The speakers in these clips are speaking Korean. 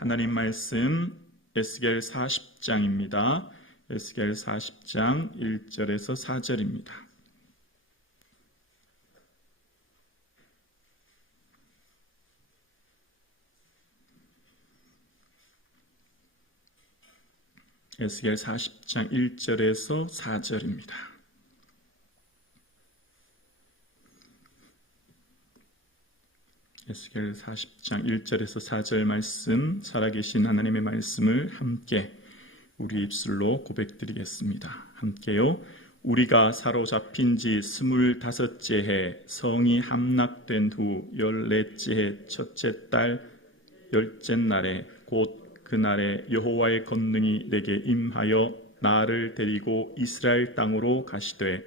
하나님 말씀 에스겔 40장입니다. 에스겔 40장 1절에서 4절입니다. 에스겔 40장 1절에서 4절입니다. 에스겔 40장 1절에서 4절 말씀, 살아계신 하나님의 말씀을 함께 우리 입술로 고백드리겠습니다. 함께요. 우리가 사로잡힌 지 25째 해 성이 함락된 후 14째 해 첫째 달 10째 날에 곧 그날에 여호와의 권능이 내게 임하여 나를 데리고 이스라엘 땅으로 가시되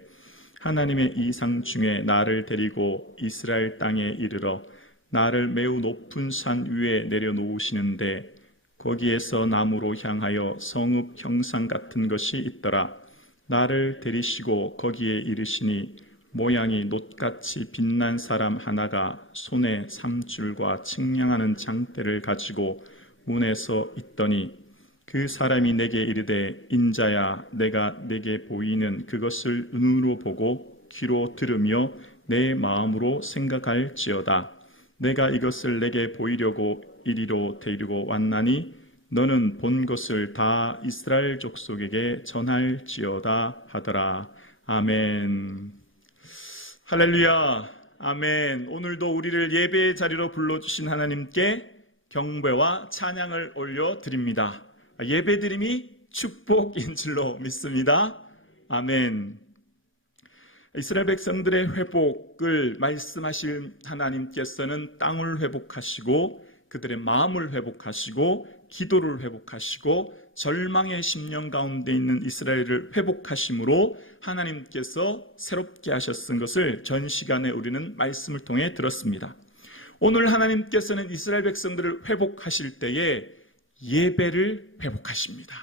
하나님의 이상 중에 나를 데리고 이스라엘 땅에 이르러 나를 매우 높은 산 위에 내려놓으시는데 거기에서 나무로 향하여 성읍 형상 같은 것이 있더라. 나를 데리시고 거기에 이르시니 모양이 놋같이 빛난 사람 하나가 손에 삼줄과 측량하는 장대를 가지고 문에서 있더니 그 사람이 내게 이르되 인자야 내가 내게 보이는 그것을 눈으로 보고 귀로 들으며 내 마음으로 생각할지어다. 내가 이것을 내게 보이려고 이리로 데리고 왔나니 너는 본 것을 다 이스라엘 족속에게 전할지어다 하더라. 아멘. 할렐루야. 아멘. 오늘도 우리를 예배의 자리로 불러주신 하나님께 경배와 찬양을 올려드립니다. 예배드림이 축복인 줄로 믿습니다. 아멘. 이스라엘 백성들의 회복을 말씀하신 하나님께서는 땅을 회복하시고 그들의 마음을 회복하시고 기도를 회복하시고 절망의 심령 가운데 있는 이스라엘을 회복하심으로 하나님께서 새롭게 하셨은 것을 전 시간에 우리는 말씀을 통해 들었습니다. 오늘 하나님께서는 이스라엘 백성들을 회복하실 때에 예배를 회복하십니다.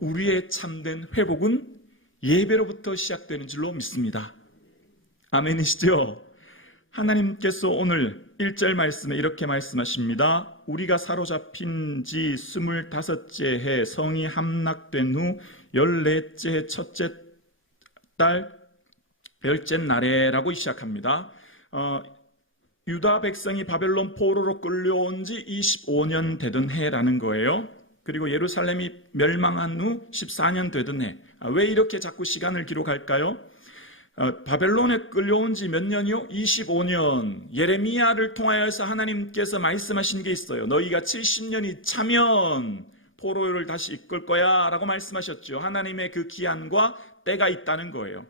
우리의 참된 회복은 예배로부터 시작되는 줄로 믿습니다. 아멘이시죠? 하나님께서 오늘 1절 말씀에 이렇게 말씀하십니다. 우리가 사로잡힌 지 25째 해 성이 함락된 후 14째 해 첫째 달 10째 날에 라고 시작합니다. 유다 백성이 바벨론 포로로 끌려온 지 25년 되던 해라는 거예요. 그리고 예루살렘이 멸망한 후 14년 되던 해. 왜 이렇게 자꾸 시간을 기록할까요? 바벨론에 끌려온 지 몇 년이요? 25년. 예레미야를 통하여서 하나님께서 말씀하신 게 있어요. 너희가 70년이 차면 포로를 다시 이끌 거야 라고 말씀하셨죠. 하나님의 그 기한과 때가 있다는 거예요.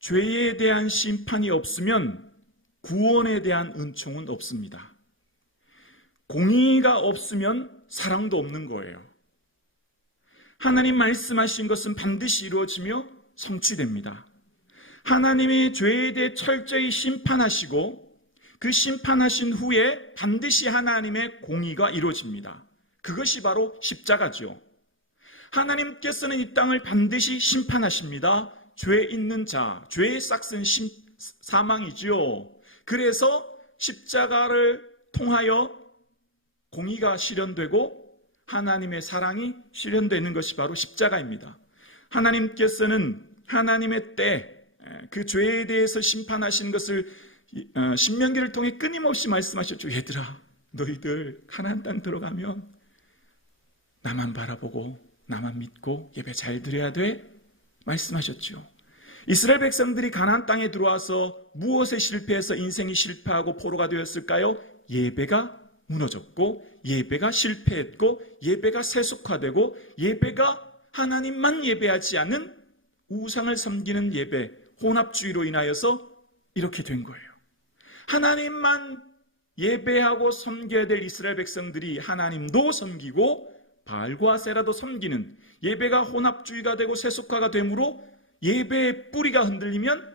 죄에 대한 심판이 없으면 구원에 대한 은총은 없습니다. 공의가 없으면 사랑도 없는 거예요. 하나님 말씀하신 것은 반드시 이루어지며 성취됩니다. 하나님이 죄에 대해 철저히 심판하시고 그 심판하신 후에 반드시 하나님의 공의가 이루어집니다. 그것이 바로 십자가죠. 하나님께서는 이 땅을 반드시 심판하십니다. 죄 있는 자, 죄의 싹은 사망이지요. 그래서 십자가를 통하여 공의가 실현되고 하나님의 사랑이 실현되는 것이 바로 십자가입니다. 하나님께서는 하나님의 때 그 죄에 대해서 심판하신 것을 신명기를 통해 끊임없이 말씀하셨죠. 얘들아, 너희들 가나안 땅 들어가면 나만 바라보고 나만 믿고 예배 잘 드려야 돼 말씀하셨죠. 이스라엘 백성들이 가나안 땅에 들어와서 무엇에 실패해서 인생이 실패하고 포로가 되었을까요? 예배가 무너졌고 예배가 실패했고 예배가 세속화되고 예배가 하나님만 예배하지 않는 우상을 섬기는 예배, 혼합주의로 인하여서 이렇게 된 거예요. 하나님만 예배하고 섬겨야 될 이스라엘 백성들이 하나님도 섬기고 바알과 아세라도 섬기는 예배가 혼합주의가 되고 세속화가 되므로 예배의 뿌리가 흔들리면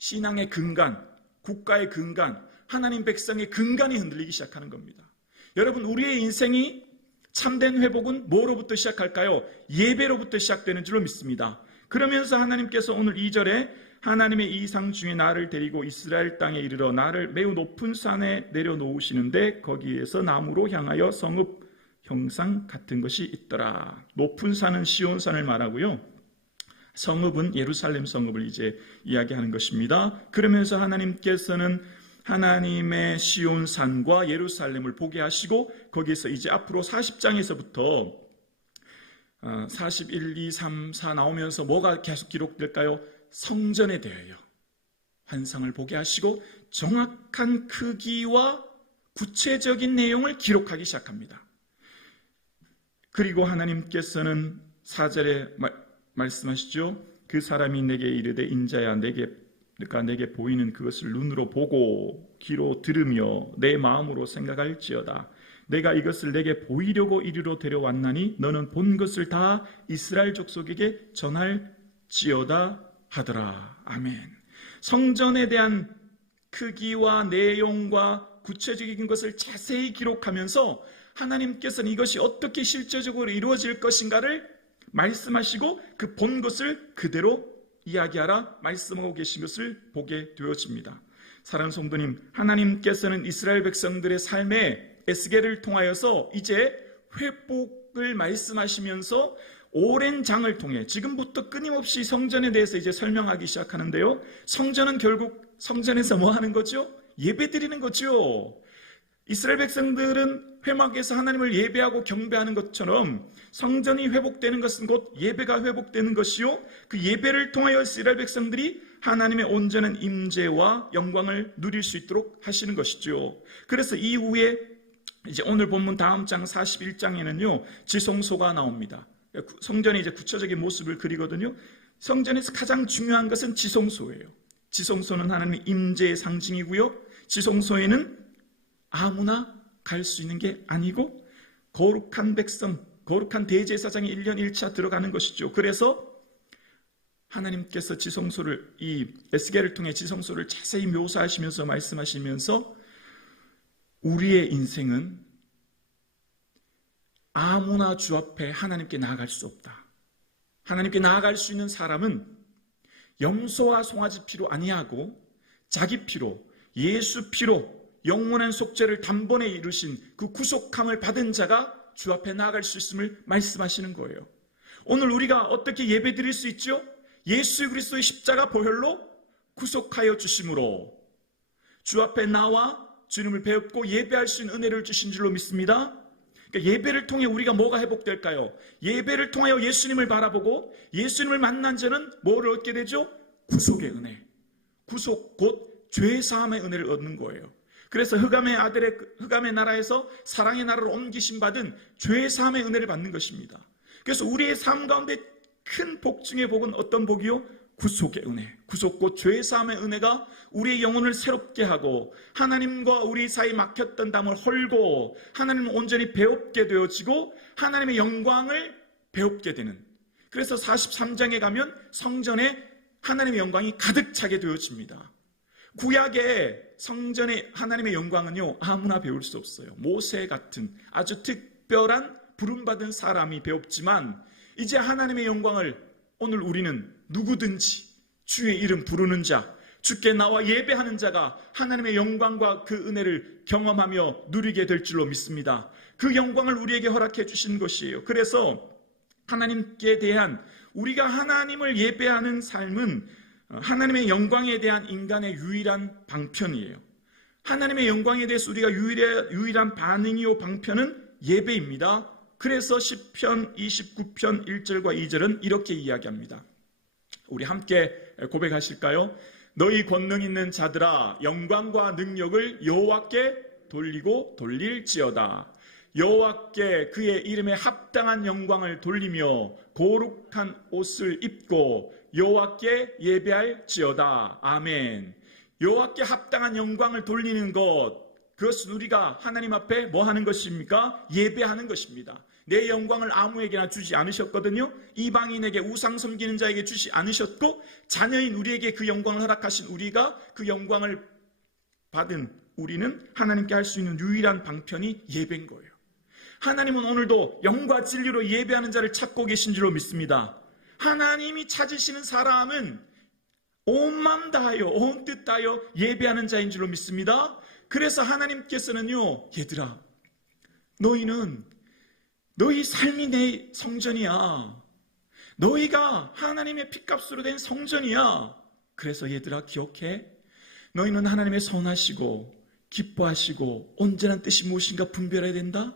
신앙의 근간, 국가의 근간, 하나님 백성의 근간이 흔들리기 시작하는 겁니다. 여러분, 우리의 인생이 참된 회복은 뭐로부터 시작할까요? 예배로부터 시작되는 줄로 믿습니다. 그러면서 하나님께서 오늘 2절에 하나님의 이상 중에 나를 데리고 이스라엘 땅에 이르러 나를 매우 높은 산에 내려놓으시는데 거기에서 나무로 향하여 성읍 형상 같은 것이 있더라. 높은 산은 시온산을 말하고요, 성읍은 예루살렘 성읍을 이제 이야기하는 것입니다. 그러면서 하나님께서는 하나님의 시온산과 예루살렘을 보게 하시고 거기에서 이제 앞으로 40장에서부터 41, 2, 3, 4 나오면서 뭐가 계속 기록될까요? 성전에 대하여 환상을 보게 하시고 정확한 크기와 구체적인 내용을 기록하기 시작합니다. 그리고 하나님께서는 4절에 말씀하시죠. 그 사람이 내게 이르되 인자야 내게 보이는 그것을 눈으로 보고 귀로 들으며 내 마음으로 생각할지어다. 내가 이것을 내게 보이려고 이리로 데려왔나니 너는 본 것을 다 이스라엘 족속에게 전할지어다 하더라. 아멘. 성전에 대한 크기와 내용과 구체적인 것을 자세히 기록하면서 하나님께서는 이것이 어떻게 실제적으로 이루어질 것인가를 말씀하시고 그 본 것을 그대로 이야기하라 말씀하고 계신 것을 보게 되어집니다. 사랑하는 성도님, 하나님께서는 이스라엘 백성들의 삶에 에스겔을 통하여서 이제 회복을 말씀하시면서 오랜 장을 통해 지금부터 끊임없이 성전에 대해서 이제 설명하기 시작하는데요. 성전은 결국 성전에서 뭐 하는 거죠? 예배 드리는 거죠. 이스라엘 백성들은 회막에서 하나님을 예배하고 경배하는 것처럼 성전이 회복되는 것은 곧 예배가 회복되는 것이요, 그 예배를 통하여 이스라엘 백성들이 하나님의 온전한 임재와 영광을 누릴 수 있도록 하시는 것이죠. 그래서 이후에 이제 오늘 본문 다음 장 41장에는요 지성소가 나옵니다. 성전의 이제 구체적인 모습을 그리거든요. 성전에서 가장 중요한 것은 지성소예요. 지성소는 하나님의 임재의 상징이고요, 지성소에는 아무나 갈 수 있는 게 아니고 거룩한 백성, 거룩한 대제사장이 1년 1차 들어가는 것이죠. 그래서 하나님께서 지성소를, 이 에스겔을 통해 지성소를 자세히 묘사하시면서 말씀하시면서 우리의 인생은 아무나 주 앞에 하나님께 나아갈 수 없다. 하나님께 나아갈 수 있는 사람은 염소와 송아지 피로 아니하고 자기 피로, 예수 피로 영원한 속죄를 단번에 이루신 그 구속함을 받은 자가 주 앞에 나아갈 수 있음을 말씀하시는 거예요. 오늘 우리가 어떻게 예배 드릴 수 있죠? 예수 그리스도의 십자가 보혈로 구속하여 주심으로 주 앞에 나와 주님을 배웠고 예배할 수 있는 은혜를 주신 줄로 믿습니다. 그러니까 예배를 통해 우리가 뭐가 회복될까요? 예배를 통하여 예수님을 바라보고 예수님을 만난 자는 뭐를 얻게 되죠? 구속의 은혜. 구속 곧 죄사함의 은혜를 얻는 거예요. 그래서 흑암의 나라에서 사랑의 나라로 옮기심 받은 죄사함의 은혜를 받는 것입니다. 그래서 우리의 삶 가운데 큰 복 중의 복은 어떤 복이요? 구속의 은혜. 구속 곧 죄사함의 은혜가 우리의 영혼을 새롭게 하고 하나님과 우리 사이 막혔던 담을 헐고 하나님을 온전히 배웁게 되어지고 하나님의 영광을 배웁게 되는, 그래서 43장에 가면 성전에 하나님의 영광이 가득 차게 되어집니다. 구약의 성전의 하나님의 영광은요 아무나 배울 수 없어요. 모세 같은 아주 특별한 부름받은 사람이 배웠지만 이제 하나님의 영광을 오늘 우리는 누구든지 주의 이름 부르는 자, 주께 나와 예배하는 자가 하나님의 영광과 그 은혜를 경험하며 누리게 될 줄로 믿습니다. 그 영광을 우리에게 허락해 주신 것이에요. 그래서 하나님께 대한, 우리가 하나님을 예배하는 삶은 하나님의 영광에 대한 인간의 유일한 방편이에요. 하나님의 영광에 대해서 우리가 유일한 반응이요 방편은 예배입니다. 그래서 시편 29편 1절과 2절은 이렇게 이야기합니다. 우리 함께 고백하실까요? 너희 권능 있는 자들아 영광과 능력을 여호와께 돌리고 돌릴지어다. 여호와께 그의 이름에 합당한 영광을 돌리며 거룩한 옷을 입고 여호와께 예배할지어다. 아멘. 여호와께 합당한 영광을 돌리는 것, 그것은 우리가 하나님 앞에 뭐 하는 것입니까? 예배하는 것입니다. 내 영광을 아무에게나 주지 않으셨거든요. 이방인에게, 우상 섬기는 자에게 주지 않으셨고 자녀인 우리에게 그 영광을 허락하신 우리가 그 영광을 받은 우리는 하나님께 할 수 있는 유일한 방편이 예배인 거예요. 하나님은 오늘도 영과 진리로 예배하는 자를 찾고 계신 줄로 믿습니다. 하나님이 찾으시는 사람은 온 마음 다하여 온 뜻 다하여 예배하는 자인 줄로 믿습니다. 그래서 하나님께서는요, 얘들아, 너희 삶이 내 성전이야. 너희가 하나님의 핏값으로 된 성전이야. 그래서 얘들아, 기억해. 너희는 하나님의 선하시고 기뻐하시고 온전한 뜻이 무엇인가 분별해야 된다.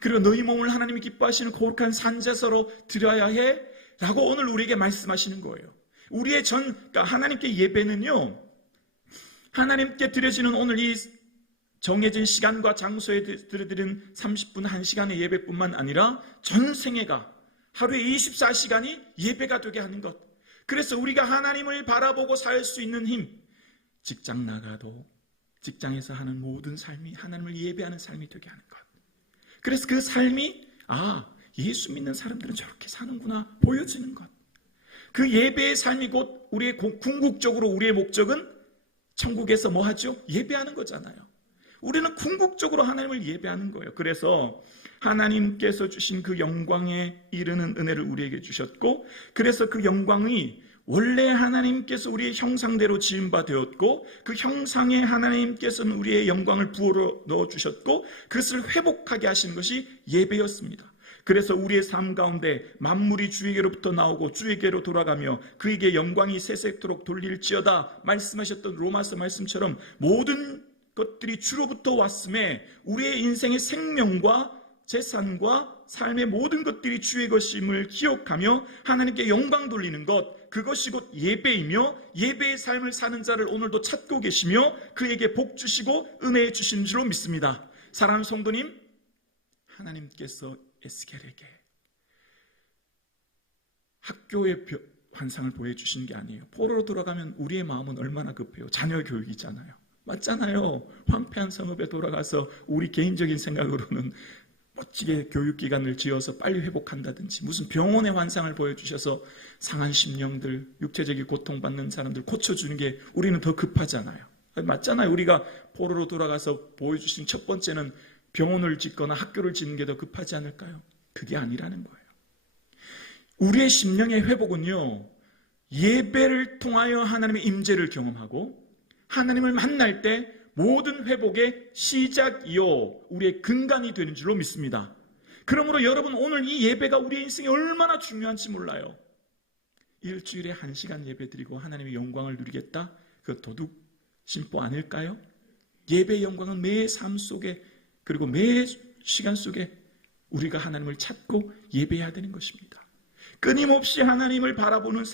그리고 너희 몸을 하나님이 기뻐하시는 거룩한 산제사로 드려야 해 라고 오늘 우리에게 말씀하시는 거예요. 우리의 그러니까 하나님께 예배는요, 하나님께 드려지는 오늘 이 정해진 시간과 장소에 드려드린 30분 1시간의 예배뿐만 아니라 전생애가 하루에 24시간이 예배가 되게 하는 것. 그래서 우리가 하나님을 바라보고 살 수 있는 힘, 직장 나가도 직장에서 하는 모든 삶이 하나님을 예배하는 삶이 되게 하는 것. 그래서 그 삶이 예수 믿는 사람들은 저렇게 사는구나 보여지는 것. 그 예배의 삶이 곧 우리의 궁극적으로 우리의 목적은 천국에서 뭐 하죠? 예배하는 거잖아요. 우리는 궁극적으로 하나님을 예배하는 거예요. 그래서 하나님께서 주신 그 영광에 이르는 은혜를 우리에게 주셨고, 그래서 그 영광이 원래 하나님께서 우리의 형상대로 지은 바 되었고, 그 형상에 하나님께서는 우리의 영광을 부어 넣어주셨고, 그것을 회복하게 하시는 것이 예배였습니다. 그래서 우리의 삶 가운데 만물이 주에게로부터 나오고 주에게로 돌아가며 그에게 영광이 세세토록 돌릴지어다 말씀하셨던 로마서 말씀처럼 모든 것들이 주로부터 왔음에 우리의 인생의 생명과 재산과 삶의 모든 것들이 주의 것임을 기억하며 하나님께 영광 돌리는 것, 그것이 곧 예배이며 예배의 삶을 사는 자를 오늘도 찾고 계시며 그에게 복 주시고 은혜 주신 줄로 믿습니다. 사랑하는 성도님, 하나님께서 에스겔에게 학교의 환상을 보여주신 게 아니에요. 포로로 돌아가면 우리의 마음은 얼마나 급해요. 자녀 교육이잖아요. 맞잖아요. 황폐한 성읍에 돌아가서 우리 개인적인 생각으로는 멋지게 교육기관을 지어서 빨리 회복한다든지, 무슨 병원의 환상을 보여주셔서 상한 심령들, 육체적인 고통받는 사람들 고쳐주는 게 우리는 더 급하잖아요. 맞잖아요. 우리가 포로로 돌아가서 보여주신 첫 번째는 병원을 짓거나 학교를 짓는 게 더 급하지 않을까요? 그게 아니라는 거예요. 우리의 심령의 회복은요, 예배를 통하여 하나님의 임재를 경험하고 하나님을 만날 때 모든 회복의 시작이요 우리의 근간이 되는 줄로 믿습니다. 그러므로 여러분, 오늘 이 예배가 우리의 인생에 얼마나 중요한지 몰라요. 일주일에 1시간 예배드리고 하나님의 영광을 누리겠다? 그거 도둑 심보 아닐까요? 예배의 영광은 매 삶 속에, 그리고 매 시간 속에 우리가 하나님을 찾고 예배해야 되는 것입니다. 끊임없이 하나님을 바라보는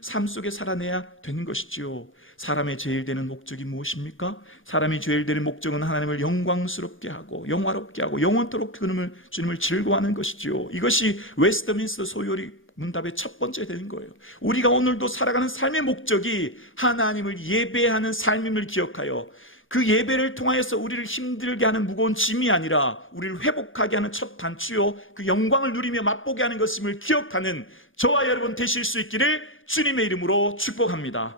삶 속에 살아내야 되는 것이지요. 사람의 제일 되는 목적이 무엇입니까? 사람이 제일 되는 목적은 하나님을 영광스럽게 하고 영화롭게 하고 영원토록 주님을 즐거워하는 것이지요. 이것이 웨스트민스터 소요리 문답의 첫 번째 되는 거예요. 우리가 오늘도 살아가는 삶의 목적이 하나님을 예배하는 삶임을 기억하여 그 예배를 통하여서 우리를 힘들게 하는 무거운 짐이 아니라 우리를 회복하게 하는 첫 단추요, 그 영광을 누리며 맛보게 하는 것임을 기억하는 저와 여러분 되실 수 있기를 주님의 이름으로 축복합니다.